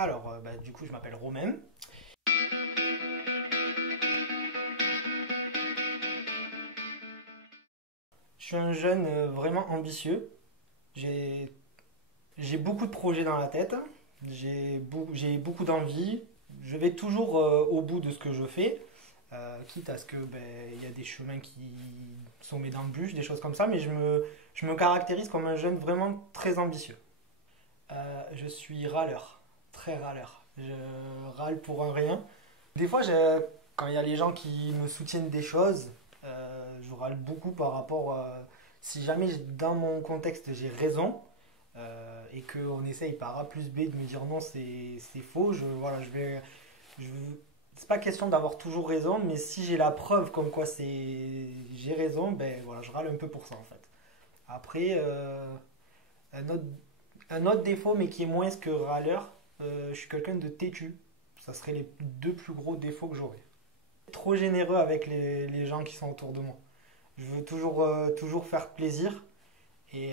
Alors, du coup, je m'appelle Romain. Je suis un jeune vraiment ambitieux. J'ai, j'ai beaucoup de projets dans la tête. J'ai beaucoup d'envie. Je vais toujours au bout de ce que je fais. Quitte à ce que il y a des chemins qui sont mes d'embûches, des choses comme ça. Mais je me caractérise comme un jeune vraiment très ambitieux. Je suis râleur. Très râleur. Je râle pour un rien. Des fois, quand il y a les gens qui me soutiennent des choses, je râle beaucoup par rapport à si jamais dans mon contexte j'ai raison et qu'on essaye par A plus B de me dire non, c'est faux, voilà, je, c'est pas question d'avoir toujours raison, mais si j'ai la preuve comme quoi j'ai raison, ben voilà, je râle un peu pour ça en fait. Après, un autre, un autre défaut, mais qui est moins que râleur, je suis quelqu'un de têtu. Ça serait les deux plus gros défauts que j'aurais. Trop généreux avec les gens qui sont autour de moi. Je veux toujours faire plaisir et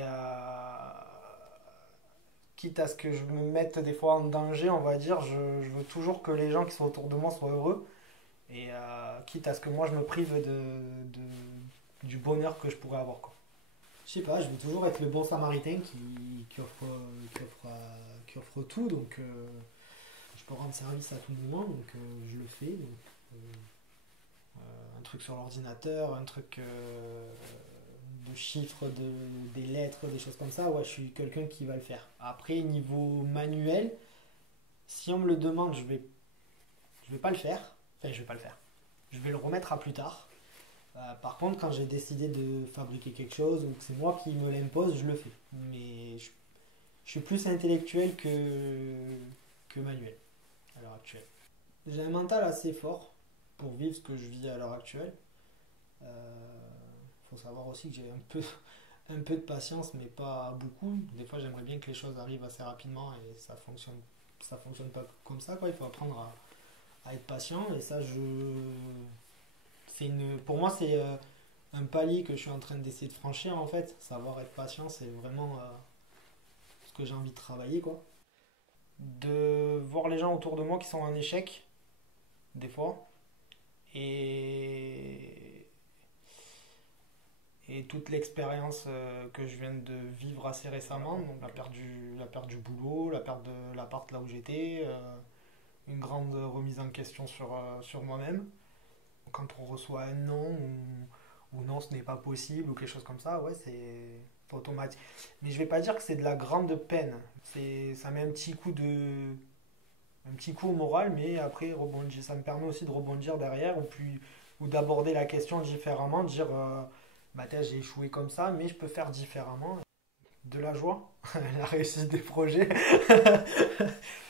quitte à ce que je me mette des fois en danger, on va dire, je veux toujours que les gens qui sont autour de moi soient heureux et quitte à ce que moi je me prive du bonheur que je pourrais avoir, quoi. Je sais pas, je veux toujours être le bon samaritain qui offre tout, donc je peux rendre service à tout le monde, donc je le fais. Donc, un truc sur l'ordinateur, un truc de chiffres, des lettres, des choses comme ça, ouais, je suis quelqu'un qui va le faire. Après, niveau manuel, si on me le demande, je vais pas le faire. Enfin, je vais pas le faire. Je vais le remettre à plus tard. Par contre, quand j'ai décidé de fabriquer quelque chose ou que c'est moi qui me l'impose, je le fais. Mais je suis plus intellectuel que manuel à l'heure actuelle. J'ai un mental assez fort pour vivre ce que je vis à l'heure actuelle. Il faut savoir aussi que j'ai un peu de patience, mais pas beaucoup. Des fois, j'aimerais bien que les choses arrivent assez rapidement et ça fonctionne pas comme ça, quoi. Il faut apprendre à être patient et ça, pour moi, c'est un palier que je suis en train d'essayer de franchir en fait. Savoir être patient, c'est vraiment ce que j'ai envie de travailler, quoi. De voir les gens autour de moi qui sont en échec, des fois, et et toute l'expérience que je viens de vivre assez récemment, donc la perte du boulot, la perte de l'appart là où j'étais, une grande remise en question sur moi-même. Quand on reçoit un non ou non ce n'est pas possible ou quelque chose comme ça, ouais, c'est automatique. Mais je vais pas dire que c'est de la grande peine. Ça met un petit coup au moral, mais après ça me permet aussi de rebondir derrière ou d'aborder la question différemment, de dire bah, j'ai échoué comme ça, mais je peux faire différemment. De la joie, la réussite des projets.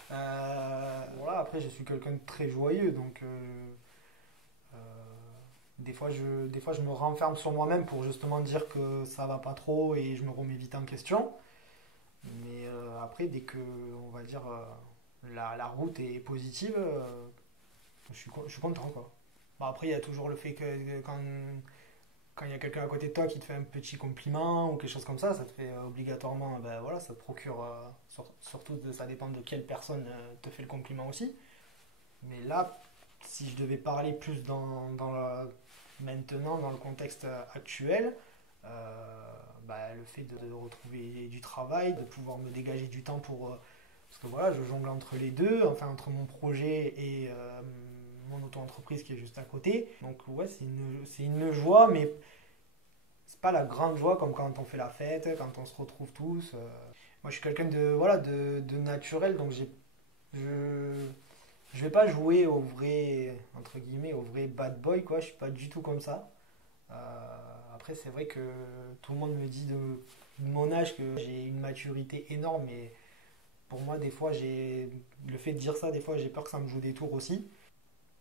Voilà, après, je suis quelqu'un de très joyeux, donc euh, des fois, je me renferme sur moi-même pour justement dire que ça va pas trop et je me remets vite en question. Mais après, dès que, on va dire, la route est positive, je suis content, quoi. Bon, après, il y a toujours le fait que quand il y a quelqu'un à côté de toi qui te fait un petit compliment ou quelque chose comme ça te fait obligatoirement, ben voilà, ça te procure, surtout ça dépend de quelle personne te fait le compliment aussi. Mais là, si je devais parler plus maintenant, dans le contexte actuel, le fait de retrouver du travail, de pouvoir me dégager du temps parce que voilà, je jongle entre les deux, enfin entre mon projet et mon auto-entreprise qui est juste à côté. Donc ouais, c'est une joie, mais c'est pas la grande joie comme quand on fait la fête, quand on se retrouve tous. Moi, je suis quelqu'un de naturel, donc je, je vais pas jouer au vrai, entre guillemets, au vrai bad boy, quoi. Je suis pas du tout comme ça. Après, c'est vrai que tout le monde me dit de mon âge que j'ai une maturité énorme, mais pour moi, des fois, le fait de dire ça, des fois, j'ai peur que ça me joue des tours aussi.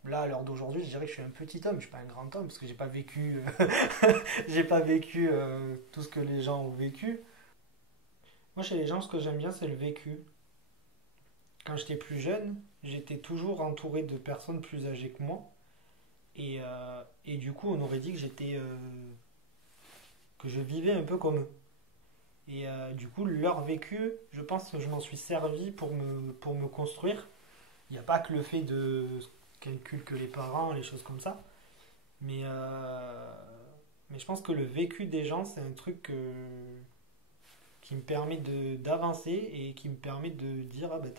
Là, à l'heure d'aujourd'hui, je dirais que je suis un petit homme, je suis pas un grand homme parce que j'ai pas vécu, j'ai pas vécu tout ce que les gens ont vécu. Moi, chez les gens, ce que j'aime bien, c'est le vécu. Quand j'étais plus jeune, j'étais toujours entouré de personnes plus âgées que moi, et du coup, on aurait dit que que je vivais un peu comme eux. Et du coup, leur vécu, je pense que je m'en suis servi pour me construire. Il n'y a pas que le fait de calculer que les parents, les choses comme ça. Mais, mais je pense que le vécu des gens, c'est un truc qui me permet d'avancer et qui me permet de dire, ah ben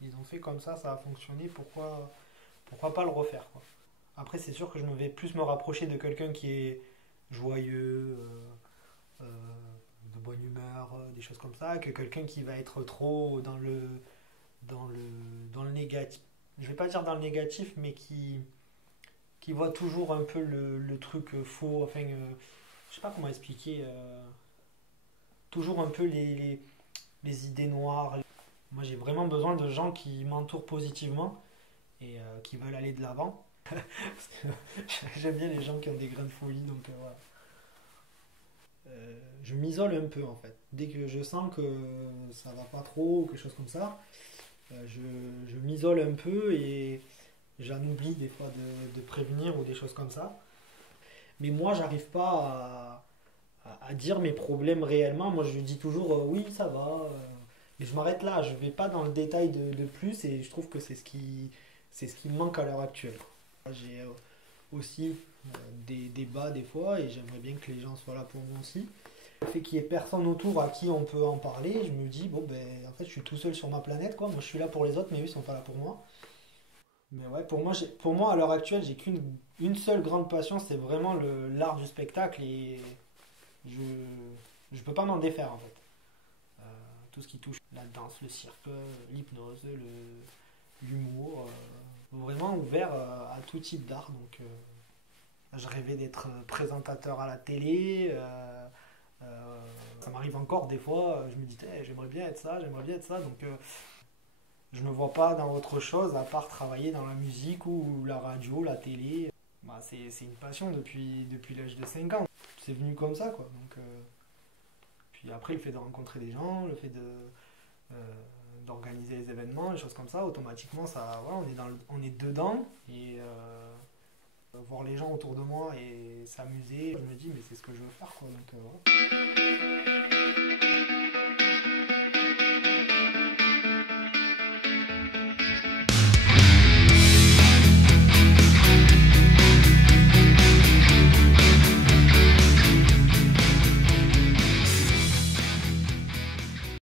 ils ont fait comme ça a fonctionné, pourquoi pas le refaire, quoi. Après, c'est sûr que je me vais plus me rapprocher de quelqu'un qui est joyeux, euh, de bonne humeur, des choses comme ça, que quelqu'un qui va être trop dans le, dans le négatif. Je vais pas dire dans le négatif, mais qui voit toujours un peu le truc faux. Enfin, je sais pas comment expliquer. Toujours un peu les idées noires. Moi, j'ai vraiment besoin de gens qui m'entourent positivement et qui veulent aller de l'avant. J'aime bien les gens qui ont des grains de folie, donc voilà. Je m'isole un peu en fait. Dès que je sens que ça va pas trop ou quelque chose comme ça, je m'isole un peu et j'en oublie des fois de prévenir ou des choses comme ça. Mais moi, j'arrive pas à dire mes problèmes réellement. Moi, je dis toujours oui, ça va. Mais je m'arrête là. Je vais pas dans le détail de plus et je trouve que c'est ce qui me manque à l'heure actuelle. J'ai aussi des débats des fois et j'aimerais bien que les gens soient là pour moi aussi. Le fait qu'il y ait personne autour à qui on peut en parler, je me dis, bon, ben, en fait, je suis tout seul sur ma planète, quoi. Moi, je suis là pour les autres, mais eux, ils sont pas là pour moi. Mais ouais, pour moi à l'heure actuelle, j'ai une seule grande passion, c'est vraiment l'art du spectacle et je, je peux pas m'en défaire, en fait. Euh, tout ce qui touche la danse, le cirque, l'hypnose, l'humour, vraiment ouvert à tout type d'art. Donc, je rêvais d'être présentateur à la télé. Ça m'arrive encore des fois, je me dis, eh, j'aimerais bien être ça, j'aimerais bien être ça. Donc, je me vois pas dans autre chose à part travailler dans la musique ou la radio, la télé. Bah, c'est une passion depuis l'âge de 5 ans. C'est venu comme ça, quoi. Donc, puis après, le fait de rencontrer des gens, le fait euh, d'organiser les événements, les choses comme ça, automatiquement, ça, voilà, on est dedans. Et voir les gens autour de moi et s'amuser, je me dis, mais c'est ce que je veux faire, quoi. Donc, voilà.